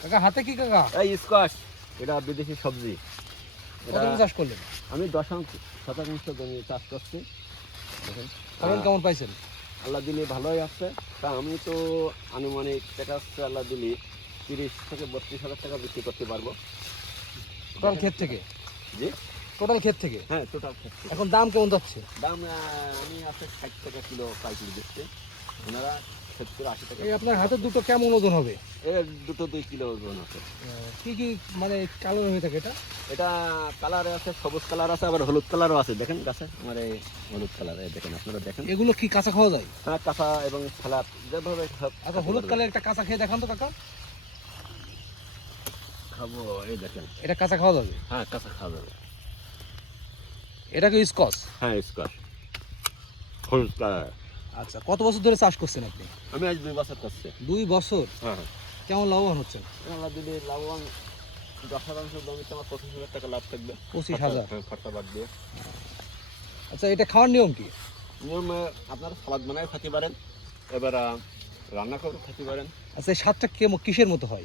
কাকা হাতে কি কাকা? এই স্কোয়াশ এটা বিদেশি সবজি। এটা কত চাষ করলেন? আমি দশাংশ শতাংশ জমি চাষ করছি। দেখেন। ফলন কেমন পাইছেন? আল্লাহ দিলে ভালোই আছে। তা আমি তো আনুমানিক টাকা হচ্ছে আল্লাহ দিলে তিরিশ থেকে বত্রিশ হাজার টাকা বিক্রি করতে পারব। টোটাল ক্ষেত থেকে? জি? টোটাল ক্ষেত থেকে? হ্যাঁ টোটাল ক্ষেত্রে এখন দাম কেমন যাচ্ছে? দাম আমি আছে ষাট টাকা কিলো পাইকারি দিচ্ছি ওনারা সত্তর আশি টাকা। এই আপনার দুটো কেমন ওজন হবে? এর দুটো দুই কিলো ওজন আছে। কি কি মানে কালো হয়ে থাকে এটা? এটা কালার আছে সবুজ কালার আছে আবার হলুদ কালারও আছে। দেখেন গাছে আমার এই হলুদ কালার দেখেন আপনারা দেখেন। এগুলো কি কাঁচা খাওয়া যায়? হ্যাঁ কাঁচা এবং যেভাবে আচ্ছা হলুদ কালার একটা কাঁচা খেয়ে দেখান তো কাকা। খাব এই দেখেন। এটা কাঁচা খাওয়া যাবে? হ্যাঁ কাঁচা খাওয়া যাবে। এটা কি স্কচ? হ্যাঁ হলুদ কালার আচ্ছা কত বছর ধরে চাষ করছেন আপনি? আমি আজ দুই বছর করছি। দুই বছর? হ্যাঁ হ্যাঁ। কেমন লাভবান হচ্ছেন? আল্লাহ দিদি লাভবান দশ শতাংশ জমিতে আমার পঁচিশ হাজার টাকা লাভ থাকবে। পঁচিশ হাজার? হ্যাঁ, খরচা বাদ দিয়ে। আচ্ছা এটা খাওয়ার নিয়ম কি? নিয়ম আহ, সালাদ বানায় খেতে পারেন এবার রান্না করে খেতে পারেন। আচ্ছা স্বাদটা কেমন কিসের মতো হয়?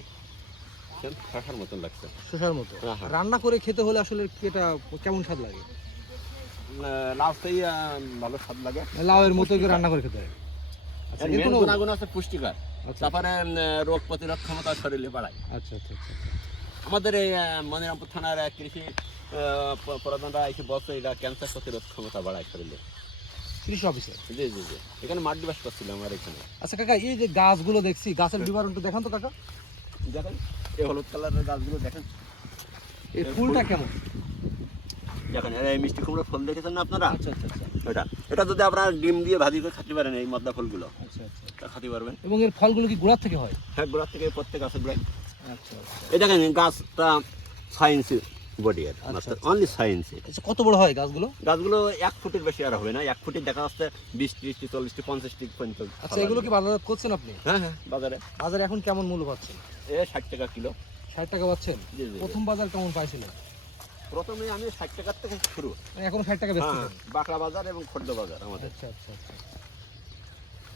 মতন লাগছে। শসার মতো? হ্যাঁ। রান্না করে খেতে হলে আসলে এটা কেমন স্বাদ লাগে? লাস্টেই ভালো স্বাদ লাগে। লাউয়ের মতো করে রান্না করে খেতে হয়। আচ্ছা এর এর কোনো গুণাগুণ আছে পুষ্টিকর। আচ্ছা। তারপরে রোগ প্রতিরোধ ক্ষমতা শরীরে বাড়ায়। আচ্ছা আচ্ছা আচ্ছা আমাদের এই মনিরামপুর থানার কৃষি প্রধানরা এসে বলছে এটা ক্যান্সার প্রতিরোধ ক্ষমতা বাড়ায় শরীরে। কৃষি অফিসার? জি জি জি। এখানে মাঠ দিবাস করছিলাম আমার এখানে। আচ্ছা কাকা এই যে গাছগুলো দেখছি গাছের বিবরণটা দেখান তো কাকা। দেখেন এই হলুদ কালারের গাছগুলো দেখেন। এই ফুলটা কেমন? দেখেন এই মিষ্টি কুমড়োর ফল দেখেছেন না আপনারা? আচ্ছা আচ্ছা আচ্ছা। এটা এটা যদি আপনারা ডিম দিয়ে ভাজি করে খেতে পারেন এই মদ্দা ফুলগুলো। আচ্ছা আচ্ছা খেতে পারবেন। এবং এর ফলগুলো কি গোড়ার থেকে হয়? হ্যাঁ গোড়ার থেকে প্রত্যেক গাছের গোড়ায় আচ্ছা আচ্ছা। এই দেখেন গাছটা ছয় ইঞ্চি বডি আচ্ছা, আচ্ছা। অনলি ছয় ইঞ্চি। আচ্ছা কত বড় হয় গাছগুলো? গাছগুলো এক ফুটের বেশি আর হবে না। এক ফুটের দেখা যাচ্ছে বিশ ত্রিশটি চল্লিশটি পঞ্চাশটি পর্যন্ত আচ্ছা এগুলো কি বাজার করছেন আপনি? হ্যাঁ হ্যাঁ বাজারে। বাজারে এখন কেমন মূল্য পাচ্ছেন? এ ষাট টাকা কিলো। ষাট টাকা পাচ্ছেন। প্রথম বাজার কেমন পাইছিলেন? প্রথমে আমি ষাট টাকার থেকে শুরু। মানে এখন ষাট টাকা হ্যাঁ বাঁকড়া বাজার এবং খর্দ বাজার আমাদের। আচ্ছা আচ্ছা আচ্ছা।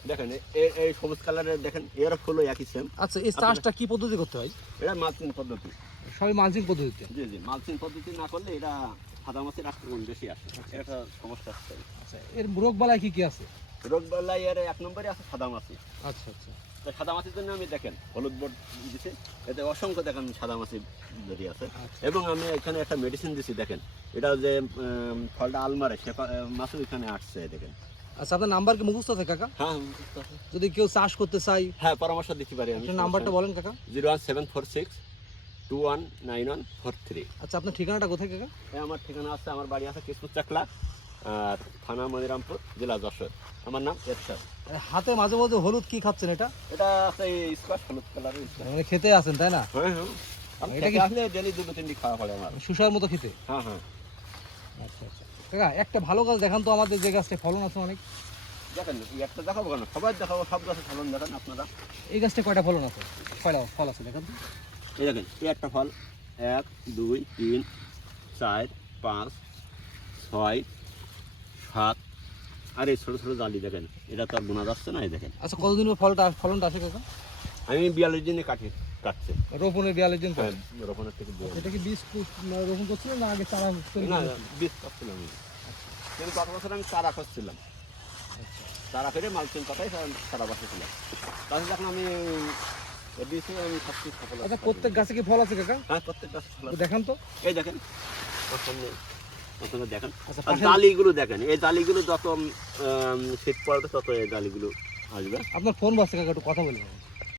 দেখেন এ- এই সবুজ কালারের দেখেন এর ফুলও একই সেম আচ্ছা এই চাষটা কি পদ্ধতি করতে হয়? এটা মালচিং পদ্ধতি। সবই মালচিং পদ্ধতিতে? জি জি মালচিং পদ্ধতি না করলে এটা সাদা মাছের আক্রমণ বেশি আসে। এটা সমস্যা আছে। আচ্ছা এর রোগ বালাই কি কি আছে? রোগ বেলায় এর এক নম্বরে আছে সাদা মাছি। আচ্ছা আচ্ছা। তো সাদা মাছির জন্য আমি দেখেন হলুদ বোর্ড দিছি এতে অসংখ্য দেখেন সাদা মাছি বেরিয়ে আছে। আচ্ছা। এবং আমি এখানে একটা মেডিসিন দিছি দেখেন এটা যে ফলটা আলমারে সে মাছও এখানে আসছে দেখেন। আচ্ছা আপনার নাম্বার কি মুখস্থ আছে কাকা? হ্যাঁ। যদি কেউ চাষ করতে চাই হ্যাঁ পরামর্শ দিতে পারি আমি নাম্বারটা বলেন কাকা। Zero one seven four six two one nine one four three. আচ্ছা আপনার ঠিকানাটা কোথায় কাকা? আমার ঠিকানা আছে আমার বাড়ি আছে কিশপুর চাকলা। আর থানা মনিরামপুর জেলা যশোর। আমার নাম এরশাদ। হাতে মাঝে মাঝে হলুদ কি খাচ্ছেন এটা? এটা আছে স্কোয়াশ হলুদ কালারের মানে খেতে আছেন তাই না? হ্যাঁ হ্যাঁ। আমি এটা কি- আসলে ডেলি দুটো তিনটি খাওয়া পড়ে আমার। শুষার মতো খেতে? হ্যাঁ হ্যাঁ। আচ্ছা আচ্ছা। কাকা একটা ভালো গাছ দেখান তো আমাদের যে গাছটা ফলন আছে অনেক। দেখেন এই একটা দেখাবো কেন? সবাই দেখাবো সব গাছে ফলন দেখেন আপনারা। এই গাছটা কয়টা ফলন আছে? কয়টা ফল আছে দেখান তো। এই দেখেন এই একটা ফল এক দুই তিন চার পাঁচ ছয় সাত। আর এই ছোটো ছোটো জালি দেখেন। এটা তো আর বোনা যাচ্ছে না এই দেখেন। আচ্ছা কতদিন ফলটা ফলনটা আসে কাকা? আমি বিয়াল্লিশ দিনে কাটি কাটছে। রোপণের বিয়াল্লিশ দিন হ্যাঁ রোপণের থেকে এটা কি বীজ রোপণ করছিলেন না আগে চারা না বীজ করছিলাম আমি। কিন্তু গত বছর আমি চারা করছিলাম। আচ্ছা। চারা ফেরে মালচিং কথাই চারা বসেছিলাম। তাহলে যখন আমি আচ্ছা প্রত্যেক গাছে কি ফল আছে কাকা? হ্যাঁ প্রত্যেক গাছ ফল দেখান তো। এই দেখেন সামনে আপনারা দেখেন। আচ্ছা আর জালিগুলো দেখেন। এই জালিগুলো যত শীত পড়বে তত এই জালিগুলো আসবে। আপনার ফোন বাসে একটু কথা বলবেন।